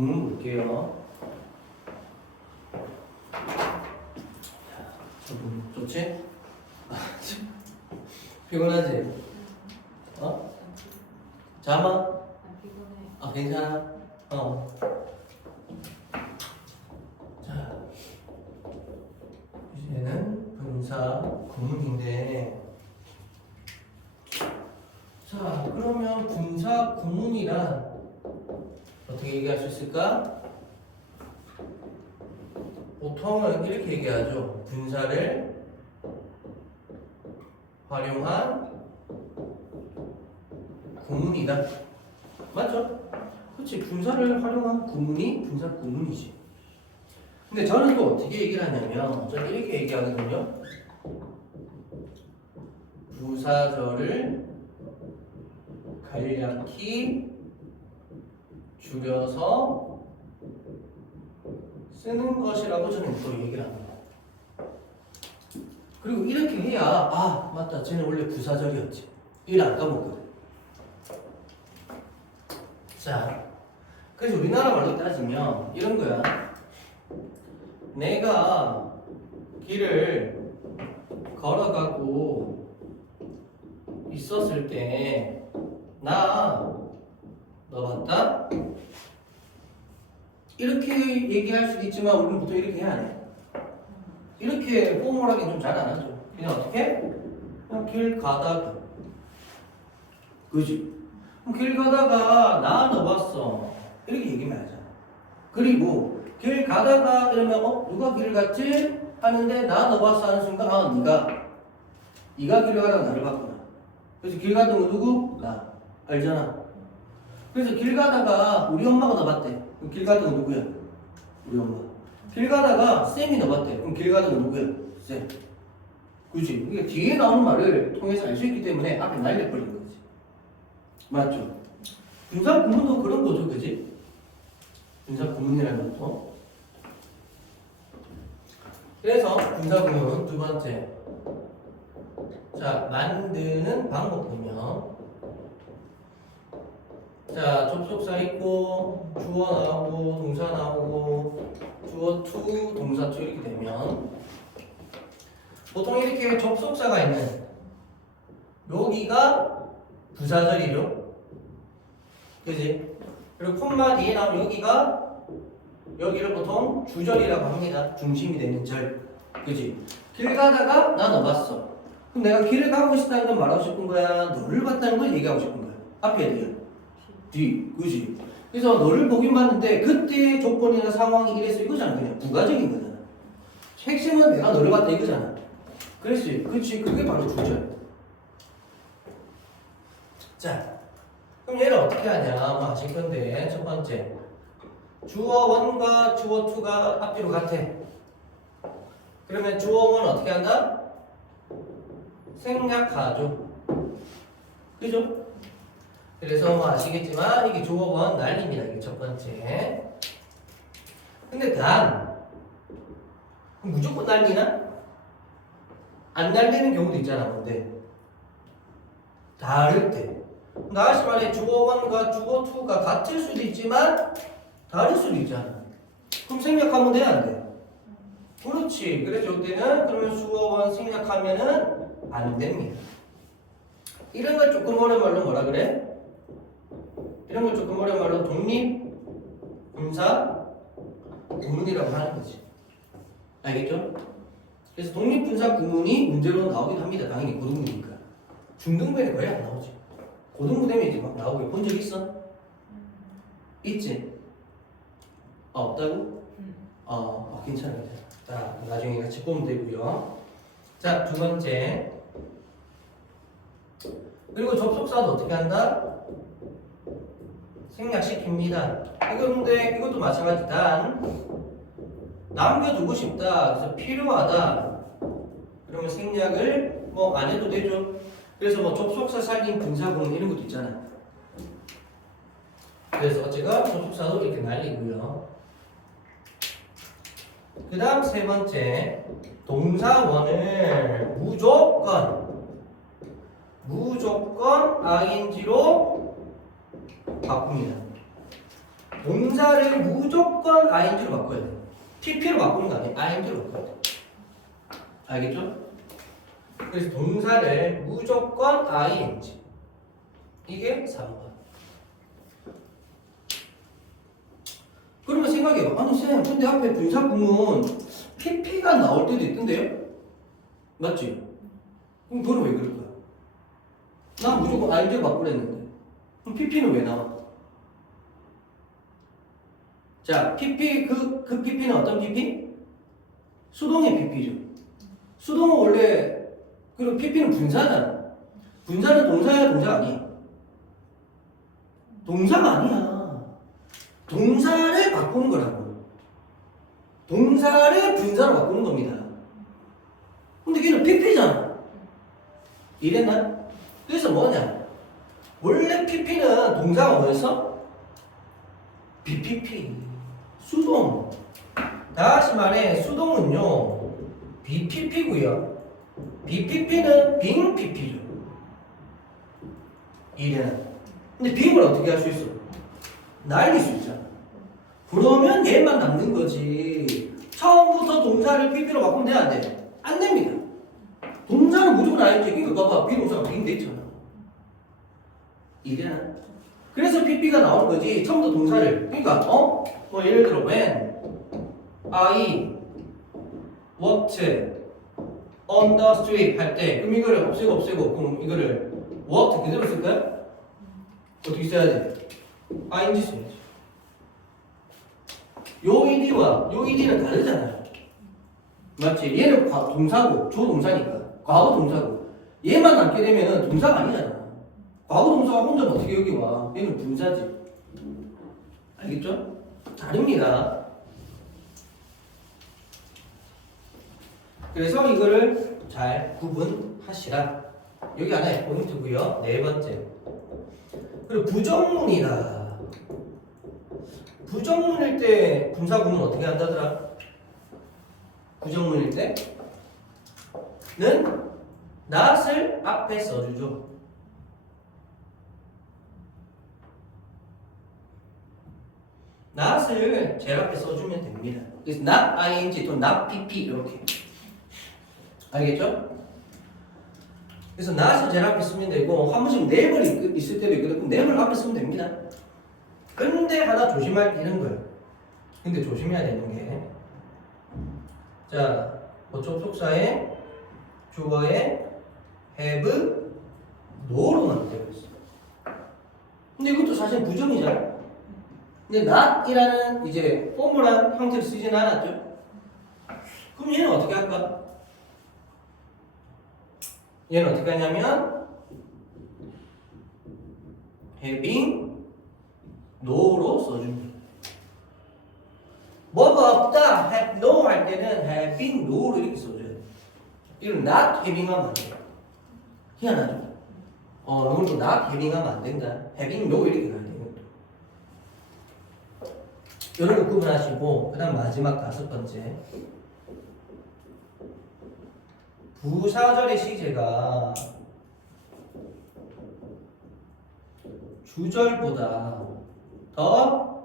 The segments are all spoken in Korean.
구문 볼게요. 좋지? 피곤하지? 어? 잠아? 아, 괜찮아? 어. 자, 이제는 분사 구문인데, 자, 그러면 분사 구문이란 어떻게 얘기할 수 있을까? 보통은 이렇게 얘기하죠. 분사를 활용한 구문이다. 맞죠? 그렇지. 분사를 활용한 구문이 분사 구문이지. 근데 저는 또 어떻게 얘기를 하냐면, 저는 이렇게 얘기하거든요. 부사절을 간략히 줄여서 쓰는 것이라고 저는 또 얘기를 합니다. 그리고 이렇게 해야, 아, 맞다. 쟤는 원래 부사절이었지. 이걸 안 까먹거든. 자, 그래서 우리나라 말로 따지면 이런 거야. 내가 길을 걸어가고 있었을 때, 너 봤다? 이렇게 얘기할 수도 있지만 우리는 보통 이렇게 해야 해. 이렇게 포멀하게 좀 잘 안 하죠. 그냥 어떻게? 그냥 길 가다가, 그지? 그럼 길 가다가 너 봤어. 이렇게 얘기만 하잖아. 그리고 길 가다가 이러면 누가 길을 갔지? 하는데 너 봤어 하는 순간 네가 길을 가다가 나를 봤구나. 그래서 길 갔던 거 누구? 나. 알잖아. 그래서 길 가다가 우리 엄마가 너 봤대. 그럼 길 가던 거 누구야? 우리 엄마. 길 가다가 쌤이 너 봤대. 그럼 길 가던 거 누구야? 쌤. 그지? 이게 뒤에 나오는 말을 통해서 알 수 있기 때문에 앞에 날려버리는 거지. 맞죠? 분사 구문도 그런 거죠, 그지? 분사 구문이라는 것도. 그래서 분사 구문 두 번째. 자, 만드는 방법 보면, 자, 접속사 있고, 주어 나오고, 동사 나오고, 주어 to, 동사 to 이렇게 되면, 보통 이렇게 접속사가 있는 여기가 부사절이죠. 그지? 그리고 콤마 뒤에 나오면 여기를 보통 주절이라고 합니다. 중심이 되는 절. 그지? 길 가다가 너 봤어. 그럼 내가 길을 가고 싶다는 건 말하고 싶은 거야? 너를 봤다는 걸 얘기하고 싶은 거야? 앞에 뒤에? 뒤. 그지? 그래서 너를 보긴 봤는데 그때 조건이나 상황이 이래서 이거잖아. 그냥 부가적인 거잖아. 핵심은 내가 너를 봤다 이거잖아. 그렇지? 그치? 그게 바로 주절. 자, 그럼 얘를 어떻게 하냐? 뭐 아실 건데, 첫 번째. 주어 1과 주어 2가 앞뒤로 같아. 그러면 주어 1은 어떻게 한다? 생략하죠. 그죠? 그래서 뭐 아시겠지만, 이게 주어 1 날립니다. 이게 첫 번째. 근데 그럼 무조건 날리나? 안 날리는 경우도 있잖아. 근데 다를 때. 다시 말해 주어 1과 주어 2가 같을 수도 있지만 다를 수도 있잖아. 그럼 생략하면 돼? 안 돼? 그렇지. 그래서 이때는 그러면 주어 1 생략하면은 안 됩니다. 이런 걸 조금 어려운 말로 뭐라 그래? 이런 걸 조금 어려운 말로 독립 분사 구문이라고 하는 거지. 알겠죠? 그래서 독립 분사 구문이 문제로 나오기도 합니다. 당연히 고등부니까. 중등부에는 거의 안 나오지. 고등부 되면 이제 막 나오게 본 적 있어? 있지? 없다고? 괜찮아. 자, 나중에 같이 보면 되고요. 자, 두 번째. 그리고 접속사도 어떻게 한다? 생략시킵니다. 근데 이것도 마찬가지. 남겨두고 싶다. 그래서 필요하다. 그러면 생략을 뭐 안 해도 되죠. 그래서 뭐 접속사 살린 분사구문 이런 것도 있잖아. 그래서 어째가 접속사도 이렇게 날리고요. 그 다음 세 번째, 동사원을 무조건 ing로 바꿉니다. 동사를 무조건 ing로 바꿔야 돼. pp로 바꾸는 거 아니야. ing로 바꿔야 돼. 알겠죠? 그래서 동사를 무조건 ing. 이게 4번. 그러면 생각해봐. 아니 쌤, 근데 앞에 분사 구문 pp가 나올 때도 있던데요? 맞지? 그럼 그건 왜 그럴 거야? 난 무조건 ing로 바꾸랬는데 그럼 pp는 왜 나와? 자, pp 그 pp는 어떤 pp? 수동의 pp죠. 수동은 원래 그리고 pp는 분사잖아. 분사는 동사야 동사 아니야? 동사가 아니야. 동사를 바꾸는 거라고. 동사를 분사로 바꾸는 겁니다. 근데 걔는 pp잖아. 이랬나? 그래서 뭐냐? 원래 pp는 동사가 뭐였어? bpp. 수동. 다시 말해 수동은요 bpp고요. bpp는 빙 pp죠. 이래는. 근데 빙을 어떻게 할 수 있어? 날릴 수 있잖아. 그러면 얘만 남는 거지. 처음부터 동사를 pp로 바꾸면 돼, 안 돼? 안 됩니다. 동사는 무조건 아니지. 그러니까 봐봐. 비동사가 빙 돼 있잖아. 이래나? 그래서 pp가 나오는 거지. 처음부터 동사를. 그러니까 뭐 예를 들어 when I walked on the street 할 때 그럼 이거를 없애고 그럼 이거를 walked 그대로 쓸까요? 어떻게 써야 돼? ing 써야지. 요 ed와 요 ed는 다르잖아요. 맞지? 얘는 동사고 조동사니까 과거 동사고 얘만 남게 되면은 동사가 아니잖아. 과거 동사가 혼자 어떻게 여기 와? 얘는 분사지. 알겠죠? 다릅니다. 그래서 이거를 잘 구분하시라. 여기 하나의 포인트고요. 네 번째. 그리고 부정문이다. 부정문일 때 분사 구문 어떻게 한다더라? 부정문일 때는 not을 앞에 써주죠. not을 제일 앞에 써주면 됩니다. 그래서 not ing 또 not pp 이렇게. 알겠죠? 그래서 not을 제일 앞에 쓰면 되고 한 번씩 never 있을 때도 있거든. 그럼 never 앞에 쓰면 됩니다. 근데 하나 조심할 게 이런 거예요. 근데 조심해야 되는 게 자, 접속사에 주어에 have, no로만 되어 있어. 근데 이것도 사실 부정이잖아. 근데 not이라는 이제 포멀한 형태를 쓰지는 않았죠. 그럼 얘는 어떻게 할까? 얘는 어떻게 하냐면 having no로 써줍니다. 뭐가 없다, have no 할 때는 having no로 이렇게 써줘야 돼. 이건 not having 하면 안 돼. 희한하죠? 이것도 not having 하면 안 된다. having no 이렇게 가야 돼요. 이런 거 구분하시고, 그 다음 마지막 다섯 번째. 부사절의 시제가 주절보다 더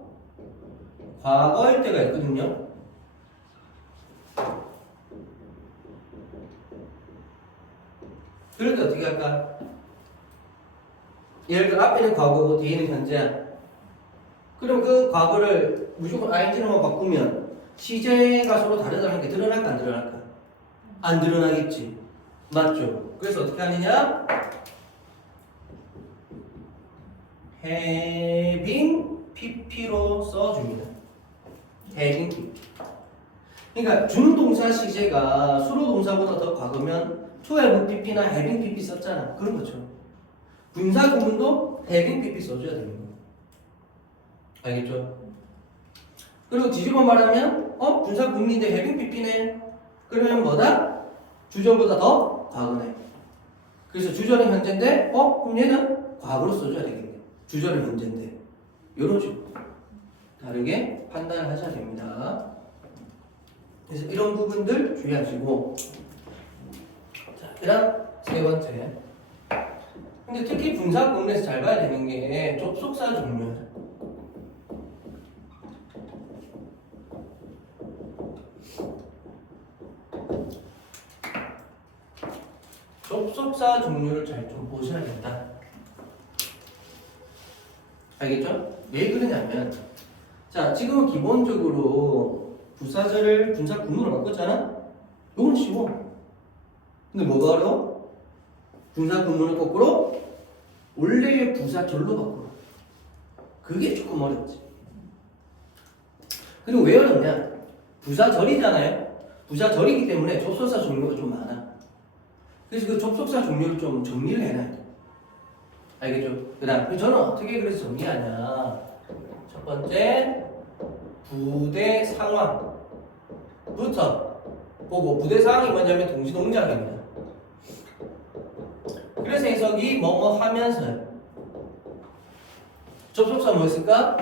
과거일 때가 있거든요. 그럴 때 어떻게 할까? 예를 들어 앞에는 과거고 뒤에는 현재야. 그럼 그 과거를 무조건 ing로만 바꾸면 시제가 서로 다르다는 게 드러날까 안 드러날까? 안 드러나겠지. 맞죠? 그래서 어떻게 하느냐? having pp로 써줍니다. having pp. 그러니까 준동사 시제가 수로 동사보다 더 과거면 to have pp나 having pp 썼잖아. 그런 거죠. 분사 구문도 having pp 써줘야 되는 거. 알겠죠? 그리고 뒤집어 말하면 분사 구문인데 having pp네. 그러면 뭐다? 주절보다 더 과거네. 그래서 주절은 현재인데 그럼 얘는 과거로 써줘야 되겠네. 주절은 현재인데. 이런 식으로 다르게 판단을 하셔야 됩니다. 그래서 이런 부분들 주의하시고. 자, 그다음 세 번째. 근데 특히 분사 구문에서 잘 봐야 되는 게 접속사 종류. 접속사 종류를 잘 좀 보셔야 된다. 알겠죠? 왜 그러냐면 자 지금은 기본적으로 부사절을 분사 구문으로 바꿨잖아? 이건 쉬워. 근데 뭐가 어려워? 분사 구문을 거꾸로 원래의 부사절로 바꾸라. 그게 조금 어렵지. 그리고 왜 어렵냐? 부사절이잖아요. 부사절이기 때문에 접속사 종류가 좀 많아. 그래서 그 접속사 종류를 좀 정리를 해놔야 돼. 알겠죠? 그 다음 저는 어떻게 그래서 정리하냐. 첫 번째 부대 상황부터 보고, 부대 상황이 뭐냐면 동시동작입니다. 그래서 해석이 뭐뭐 하면서요. 접속사 뭐였을까?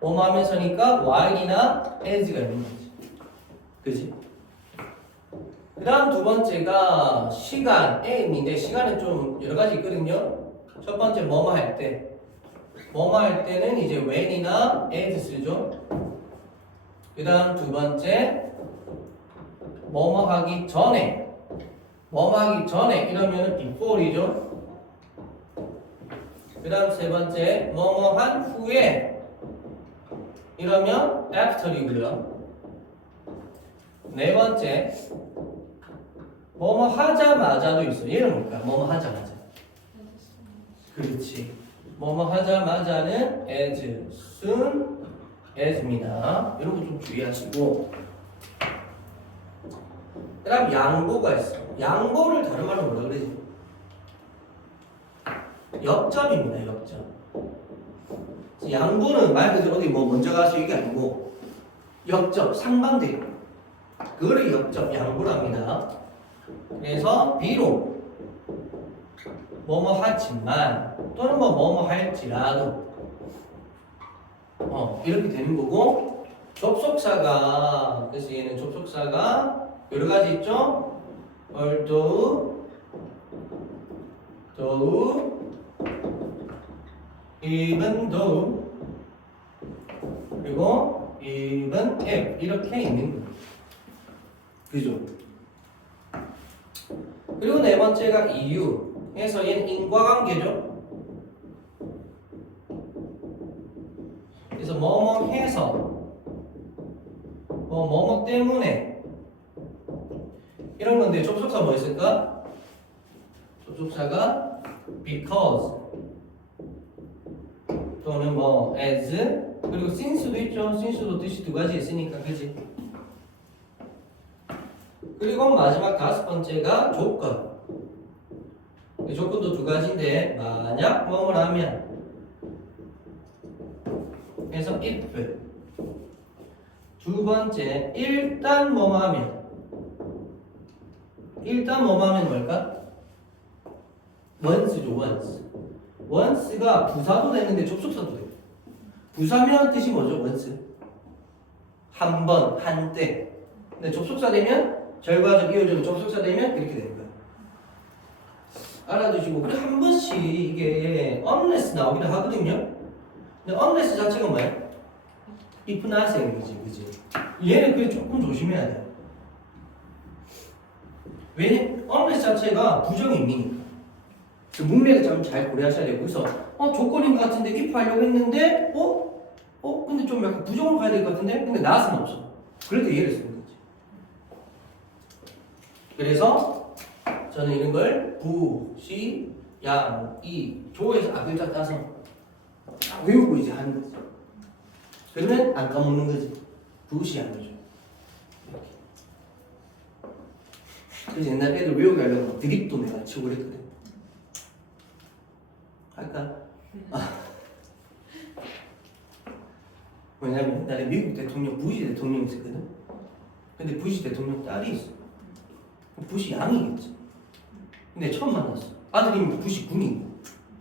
뭐뭐 하면서니까 while이나 as가 있는 거지. 그지? 그 다음 두 번째가 시간, aim인데 시간은 좀 여러 가지 있거든요. 첫 번째 뭐뭐 할 때. 뭐뭐 할 때는 이제 when이나 as 쓰죠. 그 다음 두 번째 뭐뭐 하기 전에. 뭐뭐 하기 전에 이러면은 before이죠. 그 다음 세 번째 뭐뭐 한 후에 이러면 after이고요. 네 번째 뭐뭐 하자마자도 있어. 얘는 뭘까? 뭐뭐 하자마자. 그렇지. 뭐뭐 하자마자는 as soon as입니다. 이런 거 좀 주의하시고. 그 다음 양보가 있어. 양보를 다른 말로 뭐라 그러지? 역점입니다. 역점. 양보는 말 그대로 어디 뭐 먼저 가서 이게 아니고 역점, 상반대. 그거를 역점, 양보를 합니다. 그래서 비록 뭐뭐 하지만 또는 뭐뭐 할지라도 이렇게 되는 거고, 접속사가, 그래서 얘는 접속사가 여러 가지 있죠. although, though, even though, 그리고 even if 이렇게 있는 거예요. 그죠? 그리고 네 번째가 이유. 그래서 얘는 인과관계죠. 그래서 뭐뭐 해서 뭐뭐 때문에 이런 건데 접속사 뭐 있을까? 접속사가 because 또는 뭐 as, 그리고 since도 있죠. since도 뜻이 두 가지 있으니까, 그지? 그리고 마지막 다섯 번째가 조건. 조건도 두 가지인데 만약 뭐뭐 하면, 그래서 if. 두 번째 일단 뭐뭐 하면. 일단 뭐뭐 하면 뭘까? once죠. once. once가 부사도 되는데 접속사도 돼요. 부사면 뜻이 뭐죠? once. 한 번, 한때. 근데 접속사 되면 결과적 이어지는 접속사 되면 이렇게 되는 거예요. 알아두시고. 그리고 한 번씩 이게 unless 나오기도 하거든요. 근데 unless 자체가 뭐야? if not이지, 그지? 얘는 그게 조금 조심해야 돼. 왜냐? unless 자체가 부정의미니까. 문맥을 좀 잘 고려하셔야 되고, 그래서 조건인 것 같은데 if 하려고 했는데 근데 좀 약간 부정으로 가야 될 것 같은데 근데 not은 없어. 그럴 때 얘를 쓰는 거지. 그래서 저는 이런 걸 부, 시, 양, 이, 조에서 앞글자 따서 딱 외우고 이제 하는 거지. 그러면 안 까먹는 거지. 부, 시, 양이죠. 이렇게. 그래서 옛날 애들 외우게 하려고 드립도 내가 치고 그랬거든. 할까? 왜냐면 옛날에 미국 대통령 부시 대통령이 있었거든. 근데 부시 대통령 딸이 있어. 부시 양이겠지. 근데 처음 만났어. 아들이면 부시 군이고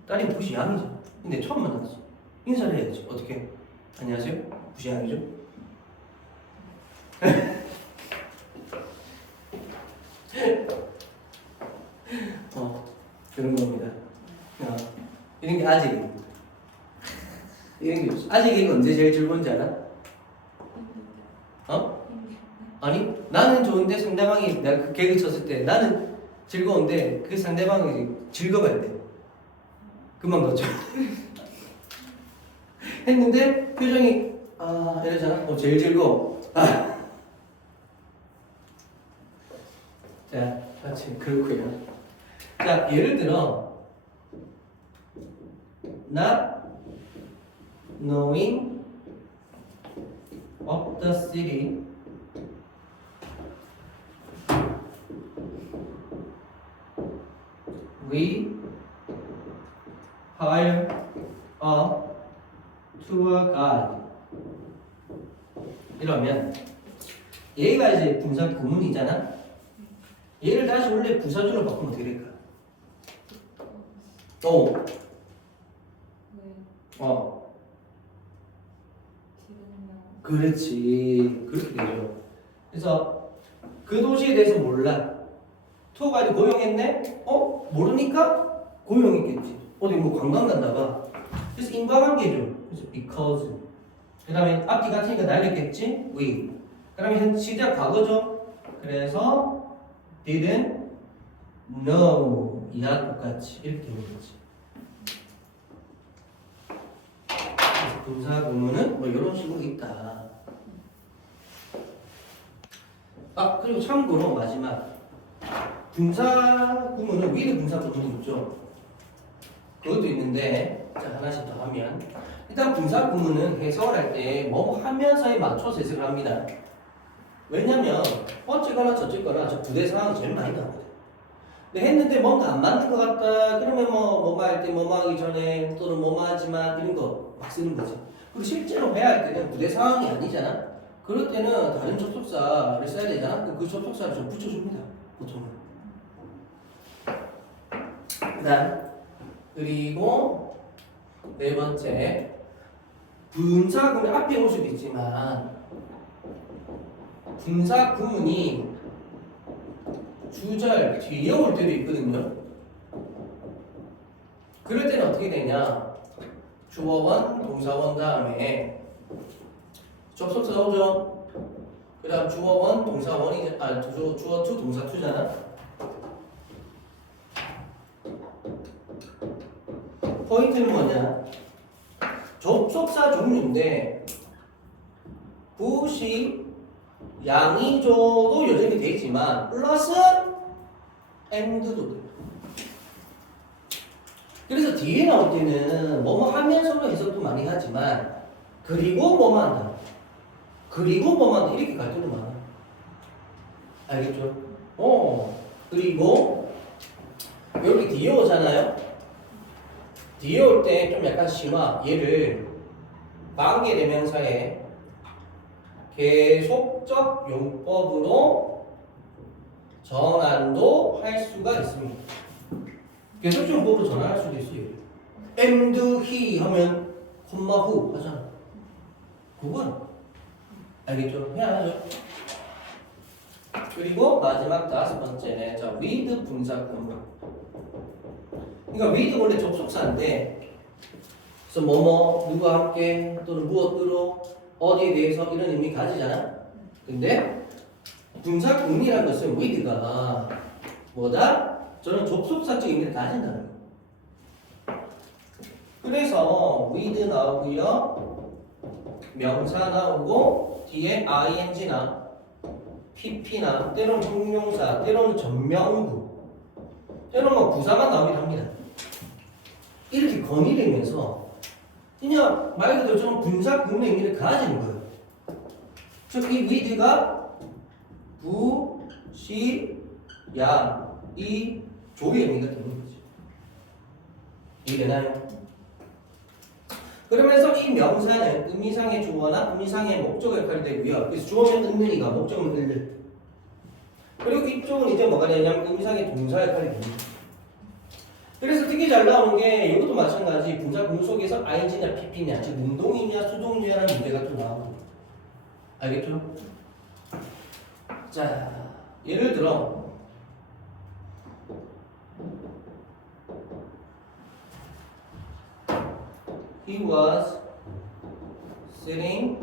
딸이면 부시 양이잖아. 근데 처음 만났어. 인사를 해야지. 어떻게? 안녕하세요. 부시 양이죠. 그런 겁니다. 이런 게 아직입니다. 이런 게 없어. 아직 이거 언제 제일 즐거운지 알아? 아니 나는 좋은데 상대방이 내가 그 개그 쳤을 때 나는 즐거운데 그 상대방이 즐거워야 돼. 금방 넣죠. 했는데 표정이 이러잖아. 제일 즐거워. 자, 같이 그렇고요. 자, 예를 들어 not knowing of the city we hire a tour guide. 이러면 얘가 이제 분사 구문이잖아. 얘를 다시 원래 부사주로 바꾸면 어떻게 될까? 그렇지. 그렇게 되죠. 그래서 그 도시에 대해서 몰라. 투어 가이드 고용했네? 모르니까 고용했겠지. 어디 뭐 관광 간다 봐. 그래서 인과관계죠. 그래서 because. 그 다음에 앞뒤 같으니까 날렸겠지? we. 그 다음에 시작 과거죠. 그래서 didn't know. 이하 똑같이 이렇게 되는 거지. 그래서 분사 구문은 뭐 이런 식으로 있다. 그리고 참고로 마지막 분사 구문은 with 분사 구문이 있죠. 그것도 있는데 자 하나씩 더 하면 일단 분사 구문은 해석을 할 때 뭐 하면서에 맞춰서 해석을 합니다. 왜냐면 어쨌거나 저쨌거나 저 부대 상황이 제일 많이 나오거든. 근데 했는데 뭔가 안 맞는 것 같다 그러면 뭐뭐 할 때 뭐뭐 하기 전에 또는 뭐뭐 하지만 이런 거 막 쓰는 거지. 그리고 실제로 해야 할 때는 부대 상황이 아니잖아. 그럴 때는 다른 접속사를 써야 되잖아. 그 접속사를 좀 붙여줍니다. 보통은. 그다음 그리고 네 번째 분사 구문 앞에 올 수도 있지만 분사 구문이 주절 뒤에 올 때도 있거든요. 그럴 때는 어떻게 되냐? 주어원, 동사원 다음에 접속사 나오죠. 그 다음 주어원, 동사원이 주어 투, 동사 투잖아. 포인트는 뭐냐? 접속사 종류인데 부시 양의조도 여전히 돼 있지만 플러스 and도 돼. 그래서 뒤에 나올 때는 뭐뭐 하면서도 해석도 많이 하지만 그리고 뭐뭐 한다. 그리고 뭐뭐 한다. 이렇게 갈 때도 많아. 알겠죠? 그리고 여기 뒤에 오잖아요. 뒤에 올 때 좀 약간 심화. 얘를 관계대명사에 계속적 용법으로 전환도 할 수가 있습니다. 계속적 용법으로 전환할 수도 있어요. and he 하면 콤마 후 하잖아. 그건 알겠죠? 해야 하죠. 그리고 마지막 다섯 번째는 자 with 분사 구문. 그러니까 with 원래 접속사인데 그래서 뭐뭐 누가 함께 또는 무엇으로 어디에 대해서 이런 의미 가지잖아. 근데 분사 구문이라는 것은 with가 뭐다? 저는 접속사적 의미를 가진다는 거예요. 그래서 with 나오고요. 명사 나오고 뒤에 ing나 pp나 때로는 형용사, 때로는 전명구, 때로는 뭐 부사만 나오기도 합니다. 이렇게 건의되면서 그냥 말 그대로 좀 분사 구문의 의미를 가지는 거예요. 즉 이 with가 부, 시, 양, 이 조의 의미가 되는 거지. 이해되나요? 그러면서 이 명사는 의미상의 주어나 의미상의 목적 역할이 되고요. 그래서 주어는 은는이가 목적은 을를. 그리고 이쪽은 이제 뭐가 되냐면 의미상의 동사 역할이 됩니다. 그래서 특히 잘 나오는 게 이것도 마찬가지 분사 구문 속에서 ing냐 pp냐 즉 능동이냐 수동이냐라는 문제가 또 나오고. 알겠죠? 자 예를 들어 He was sitting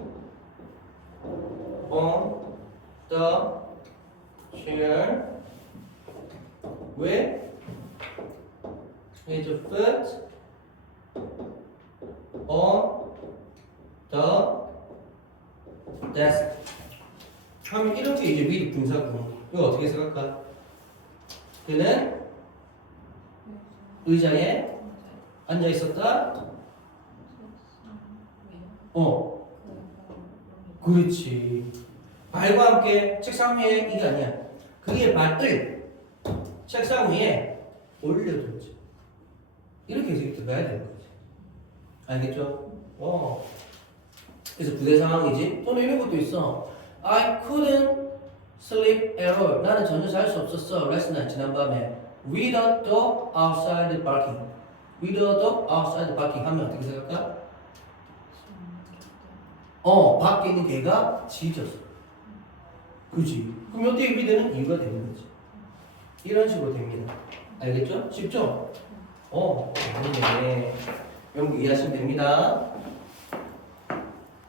on the chair with his foot on the desk. 하면 이렇게 이제 with 분사구. 이거 어떻게 생각할까? 그는 의자에 앉아 있었다. 그렇지. 발과 함께 책상 위에 이게 아니야. 그의 발을 책상 위에 올려뒀지. 이렇게 해서 들어가야 되는 거지. 알겠죠? 그래서 부대 상황이지. 또는 이런 것도 있어. I couldn't sleep at all. 나는 전혀 잘 수 없었어. last night 지난밤에. With a dog outside barking. With a dog outside barking 하면 어떻게 생각할까? 밖에 있는 개가 짖었어. 그지? 그럼 여기에 with는 이유가 되는 거지. 이런 식으로 됩니다. 알겠죠? 쉽죠? 네. 여러분 이해하시면 됩니다.